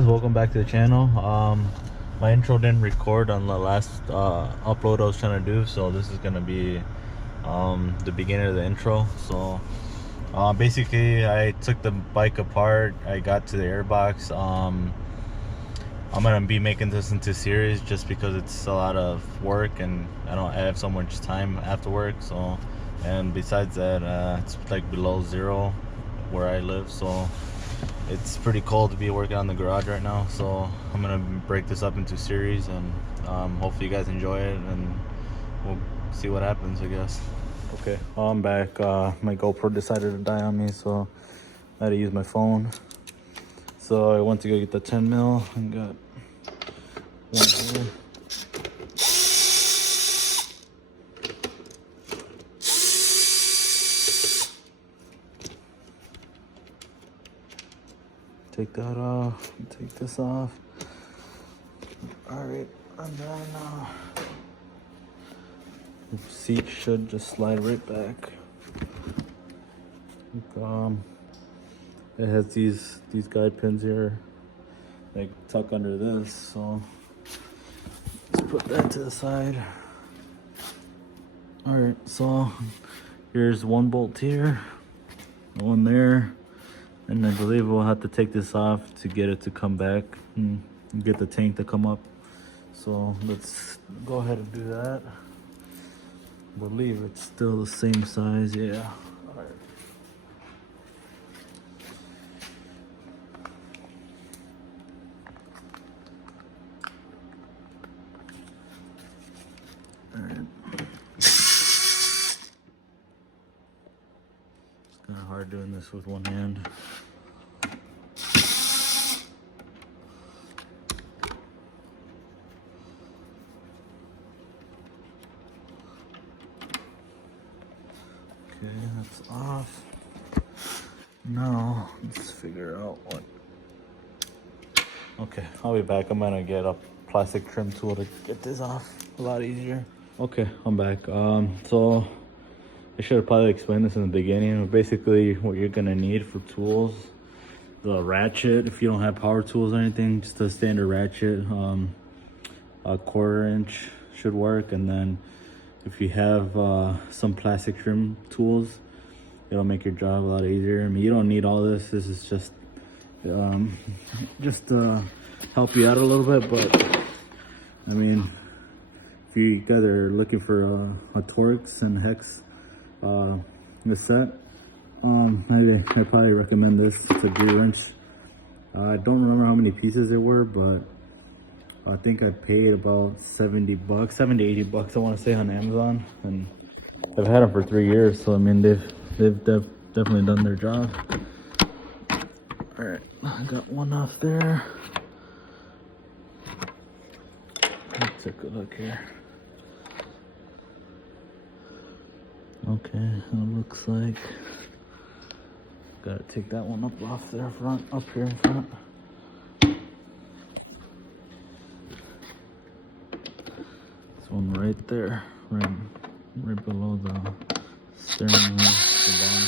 guys, welcome back to the channel. My intro didn't record on the last upload I was trying to do, so this is gonna be the beginning of the intro. So basically I took the bike apart, I got to the airbox. I'm gonna be making this into series just because it's a lot of work and I have so much time after work. So, and besides that, it's like below zero where I live, so it's pretty cold to be working on the garage right now. So I'm gonna break this up into series, and hopefully you guys enjoy it, and we'll see what happens, I guess. Okay, I'm back. My GoPro decided to die on me, so I had to use my phone. So I went to go get the 10 mil and got one here. Take that off, take this off. All right, and then the seat should just slide right back. It has these guide pins here, like tuck under this. So let's put that to the side. All right, so here's one bolt here, one there. And I believe we'll have to take this off to get it to come back and get the tank to come up. So let's go ahead and do that. I believe it's still the same size, yeah. All right. All right. It's kind of hard doing this with one hand. Okay, that's off. Now, let's figure out what. Okay, I'll be back. I'm gonna get a plastic trim tool to get this off a lot easier. Okay, I'm back. So I should have probably explained this in the beginning. Basically, what you're gonna need for tools: the ratchet, if you don't have power tools or anything, just a standard ratchet. A 1/4 inch should work, and then if you have some plastic trim tools, it'll make your job a lot easier. I mean, you don't need all this. This is just to help you out a little bit. But I mean, if you guys are looking for a Torx and hex set, I probably recommend this. It's a G-wrench. I don't remember how many pieces there were, but I think I paid about $70, $70 to $80, I want to say, on Amazon, and I've had them for 3 years. So I mean, they've definitely done their job. All right, I got one off there. Let's take a look here. Okay, it looks like gotta take that one up off there front, up here in front. One right there, right below the steering wheel, the bottom.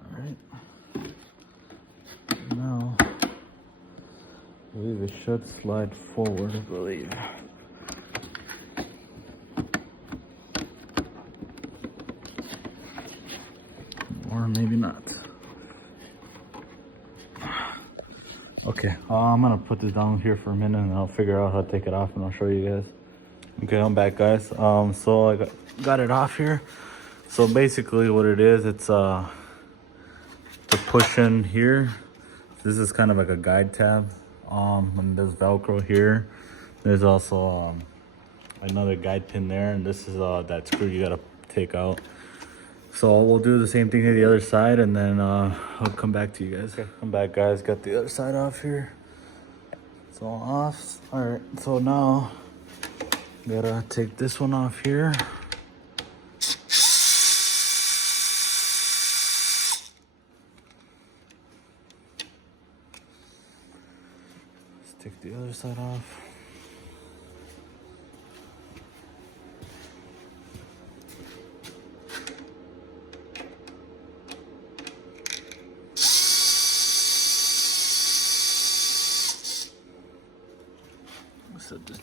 All right. Now, I believe it should slide forward, I believe. Or maybe not. Okay, I'm gonna put this down here for a minute and I'll figure out how to take it off and I'll show you guys. Okay, I'm back, guys. So I got it off here. So basically what it is, it's the push in here. This is kind of like a guide tab. And there's Velcro here. There's also another guide pin there, and this is that screw you gotta take out. So we'll do the same thing to the other side, and then I'll come back to you guys. Okay, I'm back, guys. Got the other side off here. It's all off. All right, so now gotta take this one off here. Let's take the other side off.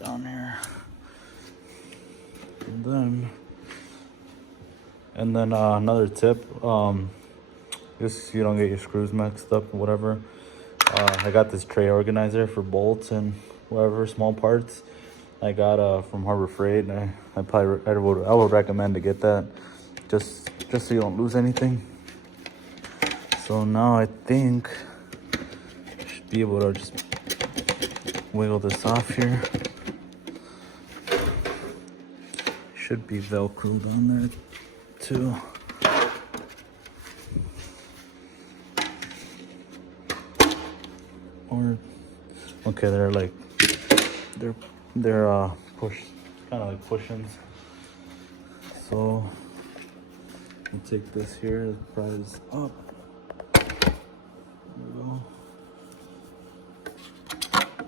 down here. And then another tip, just so you don't get your screws mixed up, whatever. I got this tray organizer for bolts and whatever small parts. I got from Harbor Freight, and I would recommend to get that, just so you don't lose anything. So now I think I should be able to just wiggle this off here. Should be Velcroed on there too. Or okay, they're push, kind of like push-ins. So you take this here, pry this up. There we go.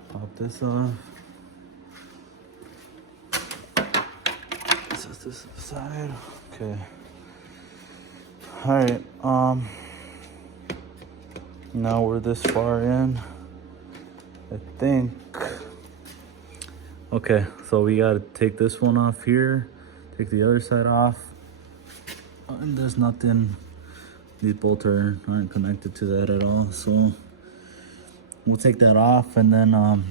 Pop this off. Set this aside. Okay. All right. Now we're this far in, I think. Okay, so we gotta take this one off here, take the other side off, and there's nothing. These bolts aren't connected to that at all, so we'll take that off, and then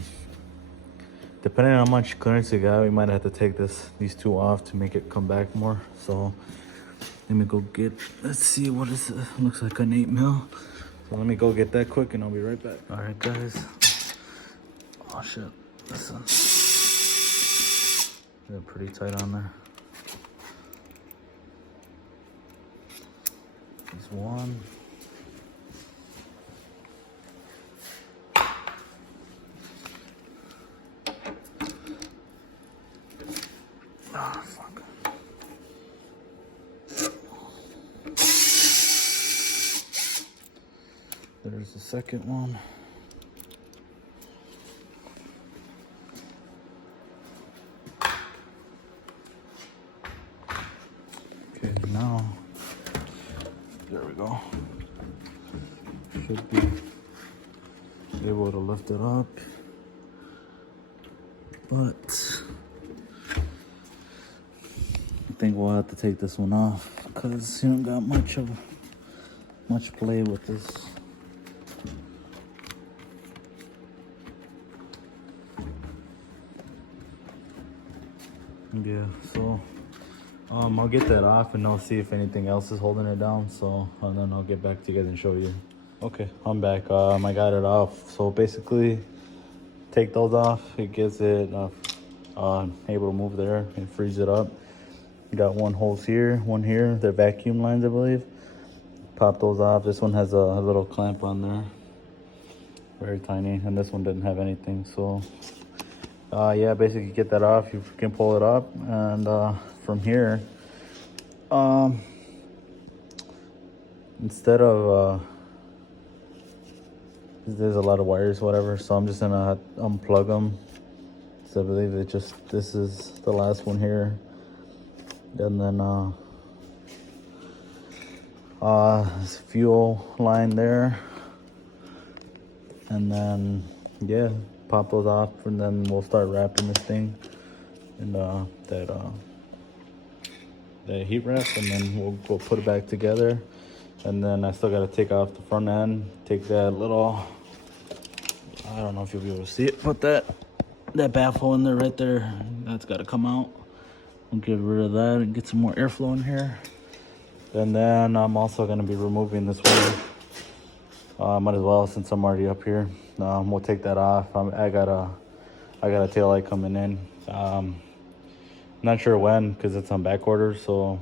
depending on how much clearance you got, we might have to take these two off to make it come back more. So let me go get, let's see, what is it? Looks like an 8mm. So let me go get that quick and I'll be right back. All right, guys. Oh shit, listen. They're pretty tight on there. There's one. Ah, fuck. There's the second one. Okay, now, there we go. Should be able to lift it up, but I think we'll have to take this one off because you don't got much play with this. Yeah, so I'll get that off and I'll see if anything else is holding it down. So and then I'll get back together and show you. Okay, I'm back. I got it off. So basically, take those off. It gets it able to move there and freeze it up. You got one hose here, one here. They're vacuum lines, I believe. Pop those off. This one has a little clamp on there, very tiny, and this one didn't have anything. So yeah, basically get that off. You can pull it up, and from here, instead of there's a lot of wires, whatever. So I'm just gonna unplug them. So I believe this is the last one here, and then this fuel line there, and then yeah, pop those off, and then we'll start wrapping this thing in that heat wrap, and then we'll put it back together. And then I still got to take off the front end, take that little, I don't know if you'll be able to see it, but that baffle in there right there, that's got to come out. We'll get rid of that and get some more airflow in here. And then I'm also going to be removing this one. Might as well, since I'm already up here. We'll take that off. I got a tail light coming in. Not sure when, because it's on back order, so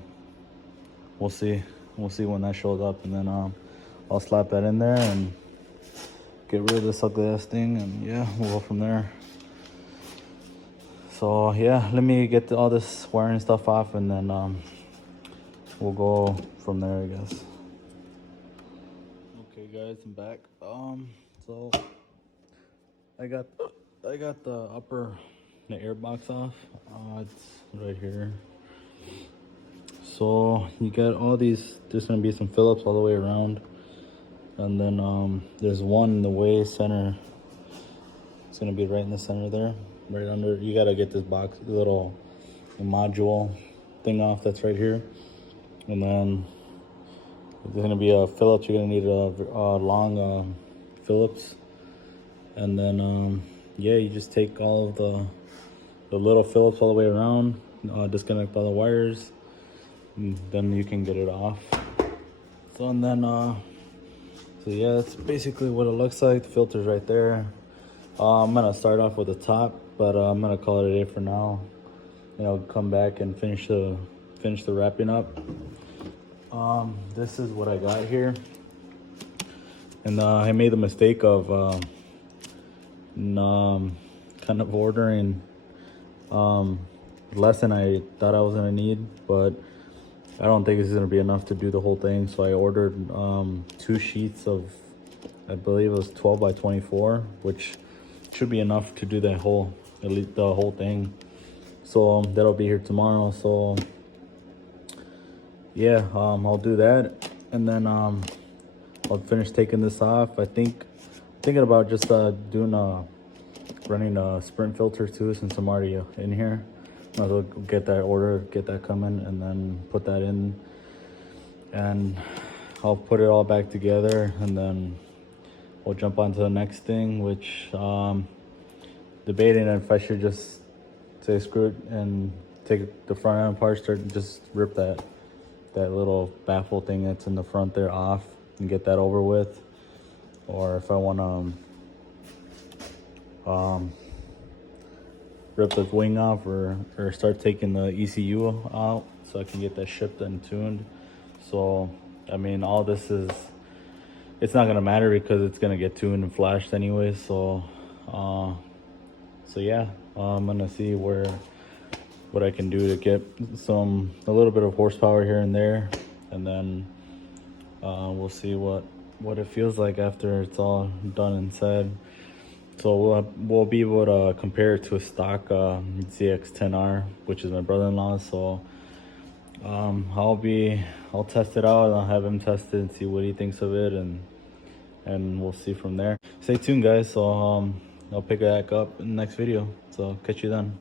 we'll see. We'll see when that shows up, and then I'll slap that in there and get rid of this ugly ass thing, and yeah, we'll go from there. So yeah, let me get all this wiring stuff off, and then we'll go from there, I guess. Okay guys, I'm back. So I got the air box off. It's right here. So you got all these, there's gonna be some Phillips all the way around, and then there's one in the way center. It's gonna be right in the center there. right under. You gotta get this box, the little module thing off that's right here, and then there's gonna be a Phillips. You're gonna need a long Phillips, and then yeah, you just take all of the little Phillips all the way around, disconnect all the wires, and then you can get it off. So and then so yeah, that's basically what it looks like. The filter's right there. I'm gonna start off with the top, but I'm gonna call it a day for now. You know, come back and finish the wrapping up. This is what I got here, and I made the mistake of kind of ordering less than I thought I was gonna need, but I don't think this is gonna be enough to do the whole thing. So I ordered 2 sheets of, I believe it was 12 by 24, which should be enough to do that whole, at least the whole thing. So that'll be here tomorrow. So yeah, I'll do that, and then I'll finish taking this off. Thinking about just running a sprint filter too, since I'm already in here. Might as well get that coming, and then put that in, and I'll put it all back together, and then we'll jump on to the next thing, which debating if I should just say screw it and take the front end apart, just rip that little baffle thing that's in the front there off and get that over with, or if I want to rip the wing off, or start taking the ECU out so I can get that shipped and tuned. So I mean, all this is, it's not gonna matter because it's gonna get tuned and flashed anyway. So yeah, I'm gonna see what I can do to get a little bit of horsepower here and there, and then we'll see what it feels like after it's all done and said. So we'll be able to compare it to a stock Zx10r, which is my brother-in-law's. So I'll test it out, and I'll have him test it and see what he thinks of it, and we'll see from there. Stay tuned, guys. So I'll pick it back up in the next video. So catch you then.